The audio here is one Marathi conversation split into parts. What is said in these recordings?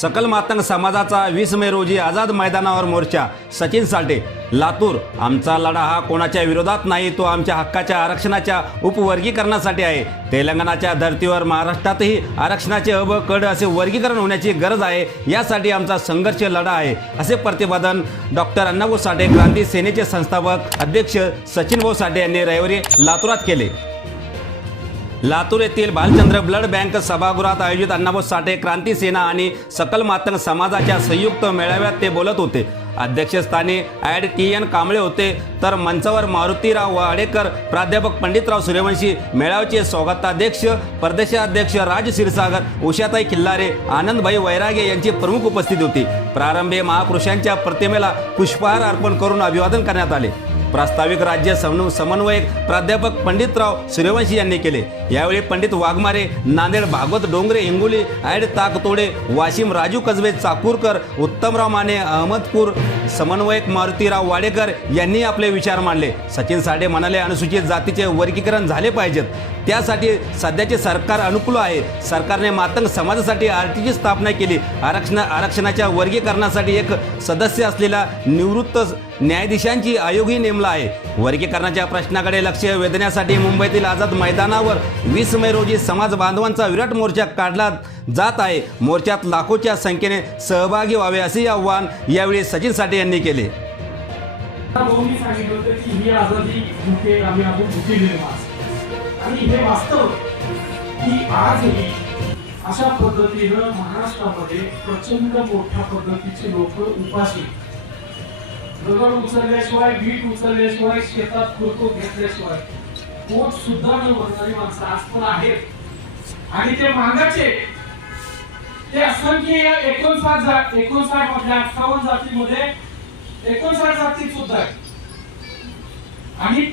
सकल मातंग समाजाचा वीस मे रोजी आझाद मैदानावर मोर्चा. सचिन साल्टे लातूर. आमचा लढा हा कोणाच्या विरोधात नाही तो आमच्या हक्काच्या आरक्षणाच्या उपवर्गीकरणासाठी आहे. तेलंगणाच्या धर्तीवर महाराष्ट्रातही आरक्षणाचे अब कड असे वर्गीकरण होण्याची गरज आहे यासाठी आमचा संघर्ष लढा आहे असे प्रतिपादन डॉक्टर अण्णाभाऊ साठे क्रांती सेनेचे संस्थापक अध्यक्ष सचिन भाऊ साठे यांनी रविवारी लातूरात केले. लातूर येथील भालचंद्र ब्लड बँक सभागृहात आयोजित अण्णाभाऊ साठे क्रांती सेना आणि सकल मातंग समाजाच्या संयुक्त मेळाव्यात ते बोलत होते. अध्यक्षस्थानी ॲड टी एन कांबळे होते. तर मंचावर मारुतीराव वाडेकर प्राध्यापक पंडितराव सूर्यवंशी मेळाव्याचे स्वागताध्यक्ष प्रदेशाध्यक्ष राज क्षीरसागर उषाताई खिल्लारे आनंदभाई वैरागे यांची प्रमुख उपस्थिती होती. प्रारंभी महापुरुषांच्या प्रतिमेला पुष्पहार अर्पण करून अभिवादन करण्यात आले. प्रास्ताविक राज्य समन्व समन्वयक प्राध्यापक पंडितराव सूर्यवंशी यांनी केले. यावेळी पंडित वाघमारे नांदेड भागवत डोंगरे हिंगोली ॲड ताकतोडे वाशिम राजू कसबे चाकूरकर उत्तमराव माने अहमदपूर समन्वयक मारुतीराव वाडेकर यांनी आपले विचार मांडले. सचिन साडे म्हणाले अनुसूचित जातीचे वर्गीकरण झाले पाहिजेत. त्यासाठी सध्याचे सरकार अनुकूल आहे. सरकारने मातंग समाजासाठी आर टीची स्थापना केली. आरक्षण आरक्षणाच्या वर्गीकरणासाठी एक सदस्य असलेला निवृत्त न्यायाधीशांची आयोगही नेमला आहे. वर्गीकरणाच्या प्रश्नाकडे लक्ष वेधण्यासाठी मुंबईतील आझाद मैदानावर वीस मे रोजी समाज बांधवांचा विराट मोर्चा काढला जात आहे. मोर्चात लाखोच्या संख्येने सहभागी व्हावे असे आव्हान यावेळी सचिन साठे यांनी केले. आणि हे वास्तव की आजही अशा पद्धतीनं महाराष्ट्रामध्ये प्रचंड मोठ्या पद्धतीचे लोक उपाशी दगड उचलल्याशिवाय वीट उचलल्याशिवाय शेतात खुरतो घेतल्याशिवाय पोट सुद्धा न भरणारी माणसं आज पण आहेत. आणि ते मागाचे ते असंख्य एकोणसाठ जात एकोणसाठ मधल्या अठ्ठावन्न जातीमध्ये एकोणसाठ जाती सुद्धा आहेत. आणि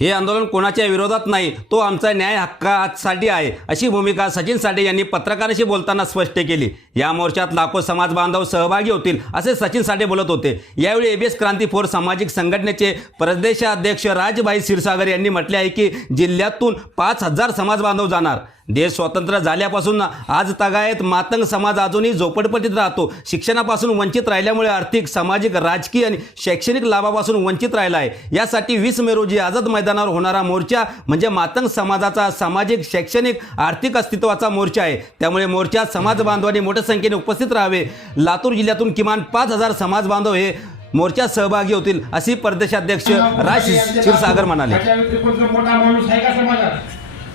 हे आंदोलन कोणाच्या विरोधात नाही तो आमचा न्याय हक्कासाठी आहे अशी भूमिका सचिन साठे यांनी पत्रकारांशी बोलताना स्पष्ट केली. या मोर्चात लाखो समाज बांधव सहभागी होतील असे सचिन साठे बोलत होते. यावेळी एबीएस क्रांती फोर सामाजिक संघटनेचे प्रदेशाध्यक्ष राजभाई क्षीरसागर यांनी म्हटले आहे की जिल्ह्यातून पाच हजार समाज बांधव जाणार. देश स्वतंत्र झाल्यापासून आज तगायत मातंग समाज अजूनही झोपडपट्टीत राहतो. शिक्षणापासून वंचित राहिल्यामुळे आर्थिक सामाजिक राजकीय आणि शैक्षणिक लाभापासून वंचित राहिला आहे यासाठी वीस मे रोजी आझाद मैदानावर होणारा मोर्चा म्हणजे मातंग समाजाचा सामाजिक शैक्षणिक आर्थिक अस्तित्वाचा मोर्चा आहे. त्यामुळे मोर्चात समाज बांधवांनी मोठ्या संख्येने उपस्थित राहावे. लातूर जिल्ह्यातून किमान पाच हजार समाज बांधव हे मोर्चात सहभागी होतील अशी प्रदेशाध्यक्ष राज क्षीरसागर म्हणाले.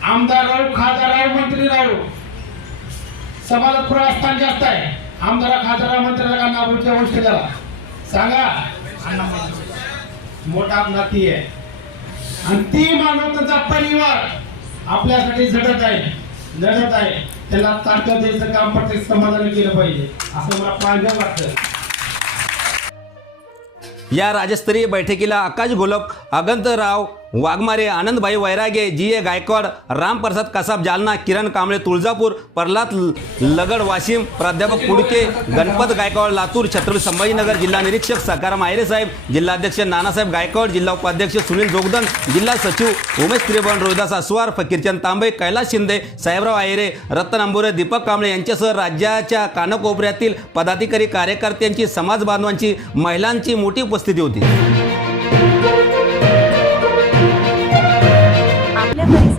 आमदार राहू खासदार राहू मंत्री राहू. समाजात पुढे स्थान जास्त आहे. आमदार खासदार मंत्र्याला का नागपूरच्या झाला सांगा. मोठा नाती आहे. आणि ती मानव परिवार आपल्यासाठी झटत आहे. झटत आहे. त्याला ताकद द्यायचं काम प्रत्येक समाजाने केलं पाहिजे. असं मला पाहिजे वाटतं. या राज्यस्तरीय बैठकीला आकाश घोलप अगंतराव वाघमारे आनंदभाई वैरागे जी ए गायकवाड रामप्रसाद कसाब जालना किरण कांबळे तुळजापूर प्रल्हाद लगड वाशिम प्राध्यापक कुडके गणपत गायकवाड लातूर छत्रपती संभाजीनगर जिल्हा निरीक्षक सकाराम आयरे साहेब जिल्हाध्यक्ष नानासाहेब गायकवाड जिल्हा उपाध्यक्ष सुनील जोगदन जिल्हा सचिव उमेश त्रिभुवन रोहिदास आसवार फकीरचंद तांबे कैलास शिंदे साहेबराव आयरे रत्न अंबुरे दीपक कांबळे यांच्यासह राज्याच्या कानकोपऱ्यातील पदाधिकारी कार्यकर्त्यांची समाज बांधवांची महिलांची मोठी उपस्थिती होती.